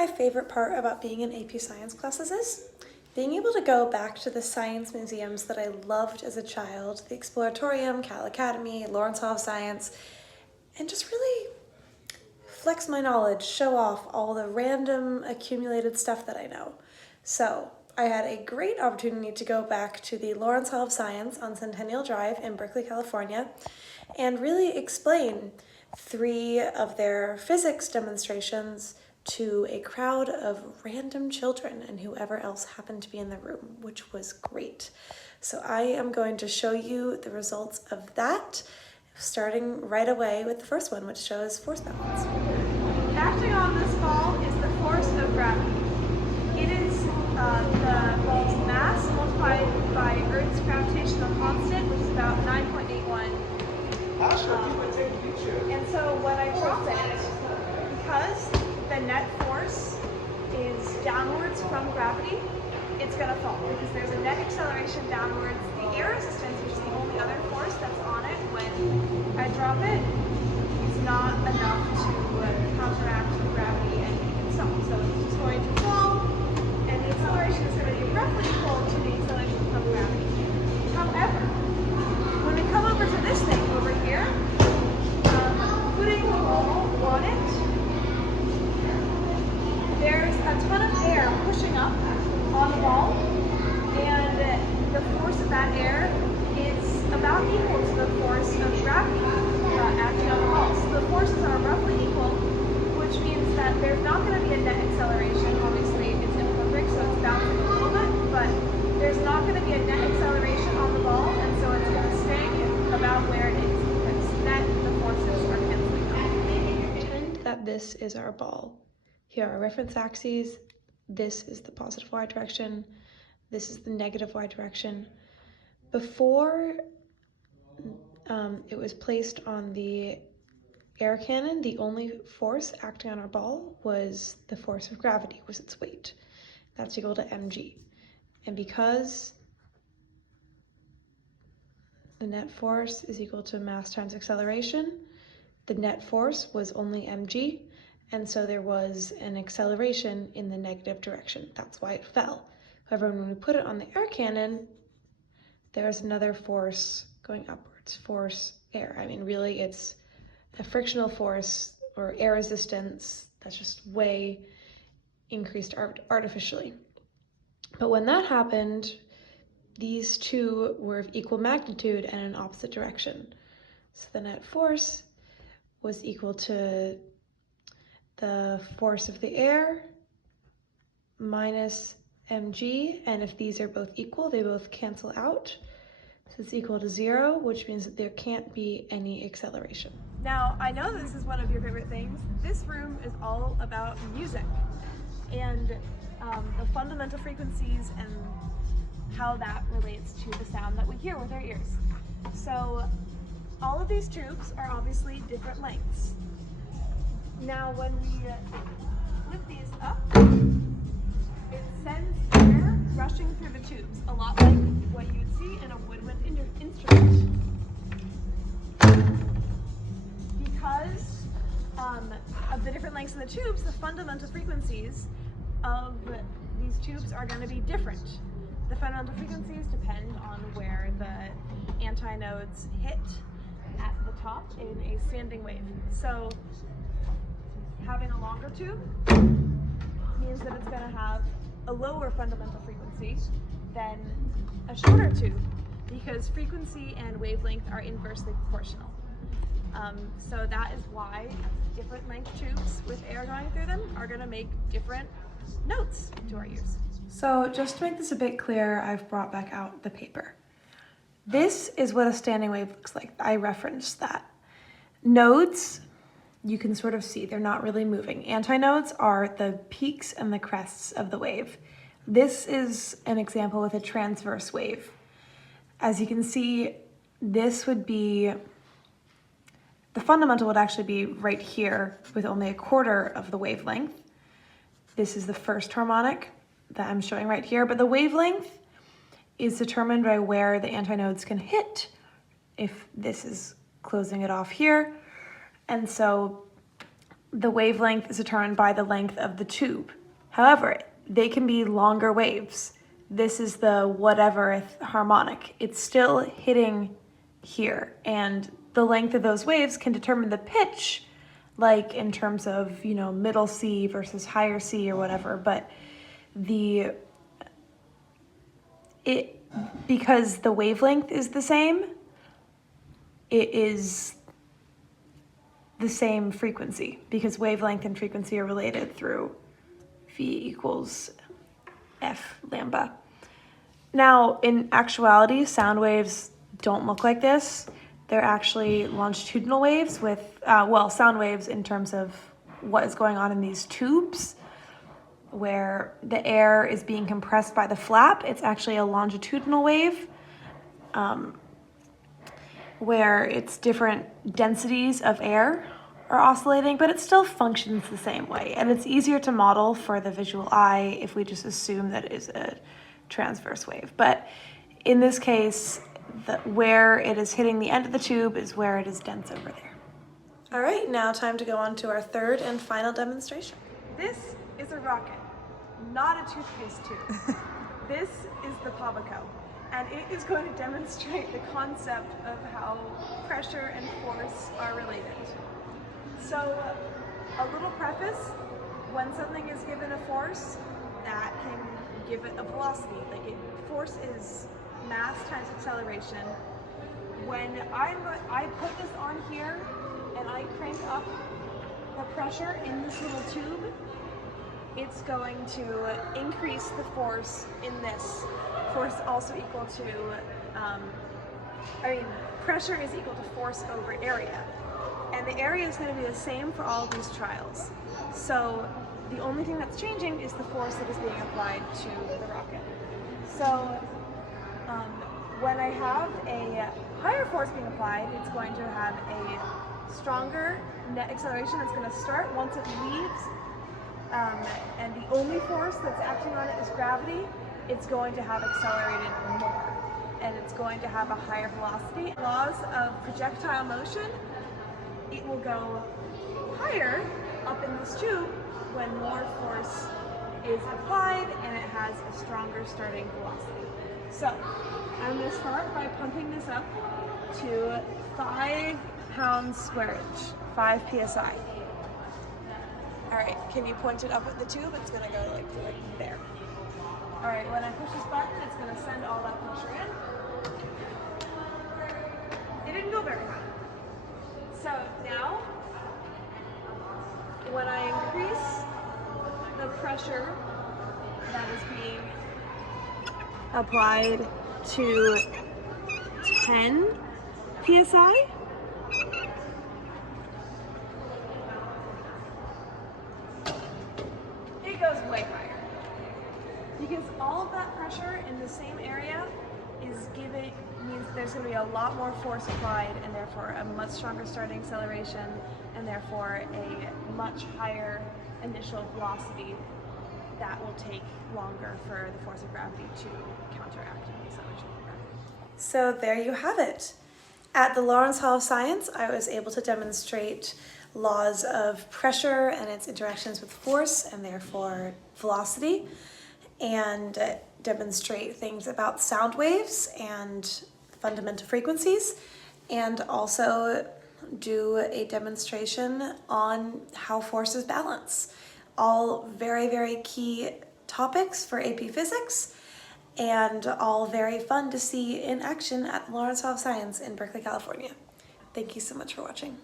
my favorite part about being in AP Science classes is? Being able to go back to the science museums that I loved as a child, the Exploratorium, Cal Academy, Lawrence Hall of Science, and just really flex my knowledge, show off all the random accumulated stuff that I know. So I had a great opportunity to go back to the Lawrence Hall of Science on Centennial Drive in Berkeley, California, and really explain 3 of their physics demonstrations to a crowd of random children and whoever else happened to be in the room, which was great. So I am going to show you the results of that, starting right away with the first one, which shows force balance. Acting on this ball is the force of gravity. It is the ball's mass multiplied by Earth's gravitational constant, which is about 9.81. And so when I drop it, because the net force is downwards from gravity, it's going to fall because there's a net acceleration downwards. The air resistance, which is the only other force that's on it when I drop it, is not enough to counteract the gravity and keep it stop. So it's just going to fall, and the acceleration is going to be roughly equal to the acceleration from gravity. However, when we come over to this thing over here, putting the ball on it, there's a ton of air pushing up on the ball, and the force of that air is about equal to the force of gravity acting on the ball. So the forces are roughly equal, which means that there's not going to be a net acceleration. Obviously, it's imperfect, so it's bouncing a little bit, but there's not going to be a net acceleration on the ball, and so it's going to stay about where it is, because net, the forces are canceling out. Pretend that this is our ball. Here are our reference axes. This is the positive y direction. This is the negative y direction. Before it was placed on the air cannon, the only force acting on our ball was the force of gravity, was its weight. That's equal to mg. And because the net force is equal to mass times acceleration, the net force was only mg, and so there was an acceleration in the negative direction. That's why it fell. However, when we put it on the air cannon, there's another force going upwards, force air. I mean, really, it's a frictional force or air resistance that's just way increased artificially. But when that happened, these two were of equal magnitude and in opposite direction. So the net force was equal to the force of the air minus mg, and if these are both equal, they both cancel out. So it's equal to 0, which means that there can't be any acceleration. Now, I know this is one of your favorite things. This room is all about music and the fundamental frequencies and how that relates to the sound that we hear with our ears. So all of these tubes are obviously different lengths. Now when we flip these up, it sends air rushing through the tubes, a lot like what you would see in a woodwind instrument. Because of the different lengths of the tubes, the fundamental frequencies of these tubes are going to be different. The fundamental frequencies depend on where the antinodes hit at the top in a standing wave. So having a longer tube means that it's going to have a lower fundamental frequency than a shorter tube, because frequency and wavelength are inversely proportional. So that is why different length tubes with air going through them are going to make different notes to our ears. So just to make this a bit clearer, I've brought back out the paper. This is what a standing wave looks like. I referenced that. Nodes, you can sort of see, they're not really moving. Antinodes are the peaks and the crests of the wave. This is an example with a transverse wave. As you can see, this would be, the fundamental would actually be right here with only a quarter of the wavelength. This is the first harmonic that I'm showing right here, but the wavelength is determined by where the antinodes can hit, if this is closing it off here. And so the wavelength is determined by the length of the tube. However, they can be longer waves. This is the whateverth harmonic. It's still hitting here, and the length of those waves can determine the pitch, like in terms of, you know, middle C versus higher C or whatever, but because the wavelength is the same, it is the same frequency, because wavelength and frequency are related through V equals F lambda. Now, in actuality, sound waves don't look like this. They're actually longitudinal waves with, sound waves in terms of what is going on in these tubes, where the air is being compressed by the flap. It's actually a longitudinal wave, where it's different densities of air are oscillating, but it still functions the same way. And it's easier to model for the visual eye if we just assume that it is a transverse wave. But in this case, where it is hitting the end of the tube is where it is dense over there. All right, now time to go on to our third and final demonstration. This is a rocket, not a toothpaste tube. This is the Pabico, and it is going to demonstrate the concept of how pressure and force are related. So, a little preface: when something is given a force, that can give it a velocity. Force is mass times acceleration. When I put this on here and I crank up the pressure in this little tube, it's going to increase the force in this. Force also equal to, pressure is equal to force over area. And the area is going to be the same for all of these trials. So the only thing that's changing is the force that is being applied to the rocket. So when I have a higher force being applied, it's going to have a stronger net acceleration. It's going to start once it leaves, and the only force that's acting on it is gravity. It's going to have accelerated more, and it's going to have a higher velocity. Laws of projectile motion, it will go higher up in this tube when more force is applied and it has a stronger starting velocity. So I'm going to start by pumping this up to 5 pounds square inch, 5 psi. All right, can you point it up with the tube? It's going to go like there. All right, when I push this button, it's going to send all that pressure in. It didn't go very high. So now, when I increase the pressure that is being applied to 10 psi, it goes way higher. Because all of that pressure in the same area means there's going to be a lot more force applied, and therefore a much stronger starting acceleration, and therefore a much higher initial velocity that will take longer for the force of gravity to counteract the acceleration of gravity. So there you have it. At the Lawrence Hall of Science, I was able to demonstrate laws of pressure and its interactions with force and therefore velocity, and demonstrate things about sound waves and fundamental frequencies, and also do a demonstration on how forces balance. All very, very key topics for AP Physics, and all very fun to see in action at the Lawrence Hall of Science in Berkeley, California. Thank you so much for watching.